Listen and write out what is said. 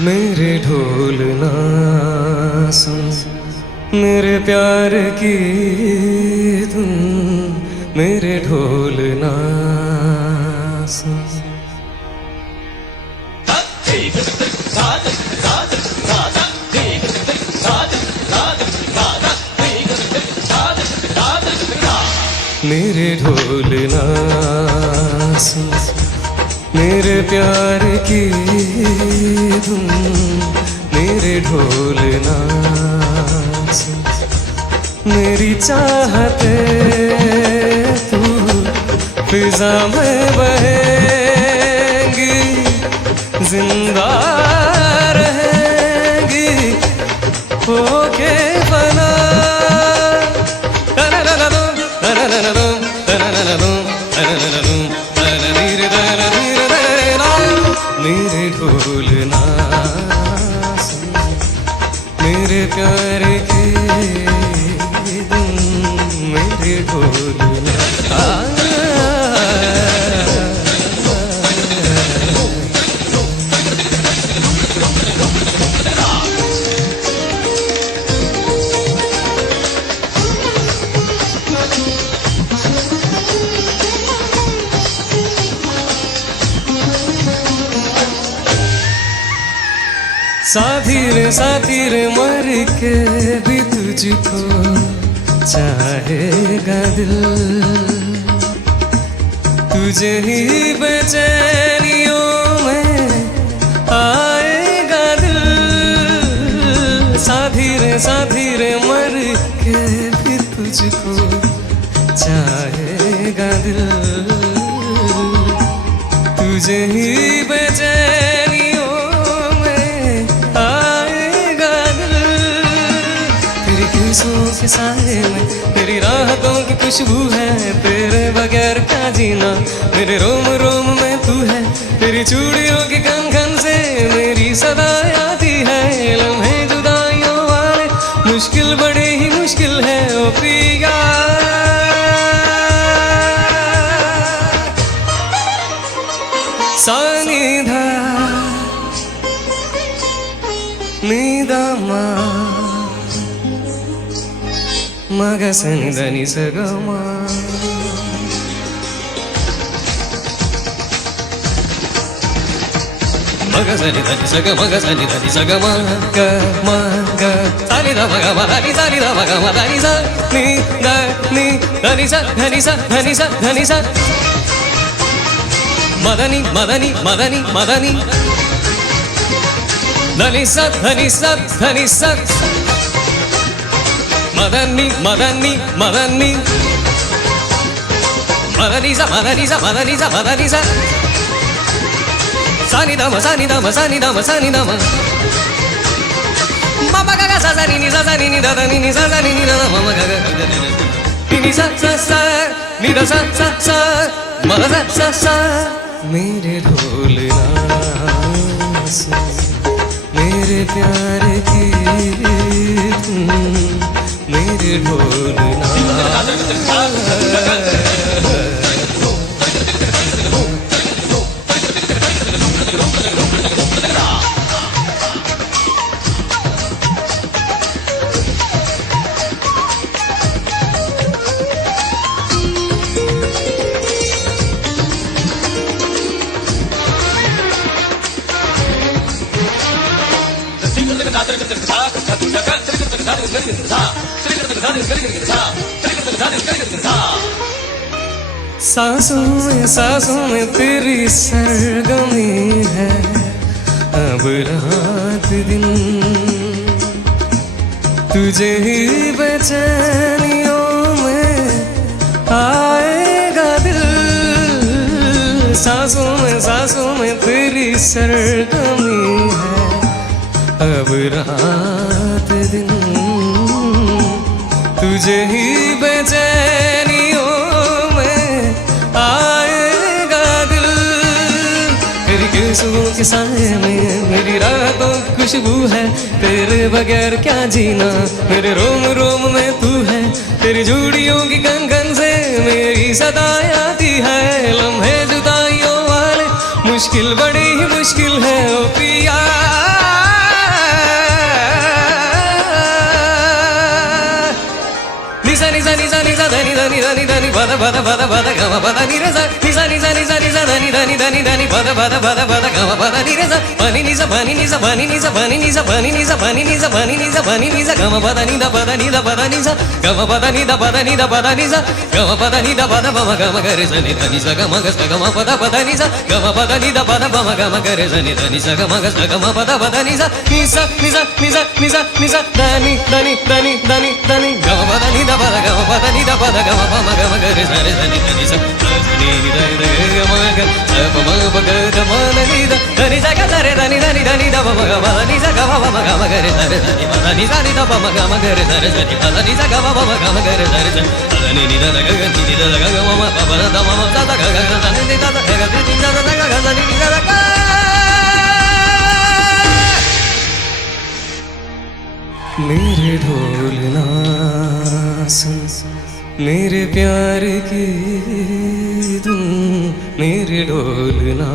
मेरे ढोल ना सुन मेरे प्यार की धुन, मेरे ढोल ना सुन। मेरे ढोल ना सुन मेरे प्यार की धुन, मेरे ढोल ना सुन। मेरी चाहते तू फिजा में बहेंगी, जिंदा रहेंगी होके बना। मेरे ढोल ना सुन मेरे प्यार की धुन, मेरे ढोल ना। साथी रे मर के भी तुझको चाहेगा दिल, तुझे ही बेचैनियों में आएगा दिल। साथी रे मर के भी तुझको चाहेगा दिल, तुझे ही बेचैनियों के साए में तेरी राहतों की खुशबू है। तेरे बगैर क्या जीना, मेरे रोम रोम में तू है। तेरी चूड़ियों की खन खन से मेरी सदा आती है। लम्हे जुदाइयों वाले मुश्किल बड़े ही मुश्किल है ओ प्रिया। सानिधा निदामा मगा सनि దని సగమా। మగ సని దని సగ మగ సని దని సగమా గ మ గ సని ద మగ మ దని సని ద మగ మ దని స ని ద ని దని స ధని స ధని స ధని స మదని మదని మదని మదని ధని స ధని స ధని స మదని మదని మదని మదని స మదని స మదని స మదని స సాని దమ సాని దమ సాని దమ సాని దమ మమ గగ స సని ని స సని ని ద ని ని స సని ని ద మమ గగ ని ని స స స ని ద స స స మ ద స స। मेरे ढोल ना सुन मेरे प्यार की धुन, मेरे ढोल ना। सांसों में तेरी सरगमी है अब रात दिन, तुझे ही बेचैनियों में आएगा दिल। सांसों में तेरी सरगमी है अब रात दिन, तुझे ही बेचैनियों आंसुओं के साए में मेरी रातों की खुशबू है, तेरे बगैर क्या जीना, मेरे रोम रोम में तू है, तेरी चूड़ियों की कंगन से मेरी सदाएं आती है, लम्हे जुदाइयों वाले मुश्किल बड़ी ही मुश्किल है ओ पिया। निसा निसा निसा निसा धनी धनी धनी धनी पद पद पद पद गम पद नि रे सा निसा निसा निसा निसा धनी धनी धनी धनी पद पद पद पद गम पद नि रे सा pani निसा pani निसा pani निसा pani निसा pani निसा pani निसा pani निसा pani निसा गम पद नि दा पद नि दा पद निसा गम पद नि दा पद नि दा पद निसा गम पद नि दा पद पम गम करे सा नि धनी सा गम ग सा गम पद पद निसा गम पद नि दा पद पम गम करे सा नि धनी सा गम ग सा गम पद पद निसा निसा निसा निसा निसा निसा धनी धनी धनी धनी धनी गम पद नि दा पद गम पद नि दा पद गम पम गम करे सा रे धनी धनी सा धनी नि दा रे गम ग सा पम ग ग म नि दा धनी सा ग सा रे धनी धनी धनी दा पम गम नि सा गम पम गम करे सा रे धनी पद नि सा नि दा पम गम करे सा रे धनी पद नि सा गम पम गम करे सा रे धनी नि दा ग ग नि दा ग ग म प प दा म सा दा ग ग सा नि दा ग ग नि दा दा ग ग सा नि दा दा ग। मेरे ढोलना सुन, मेरे प्यार की धुन, मेरे ढोलना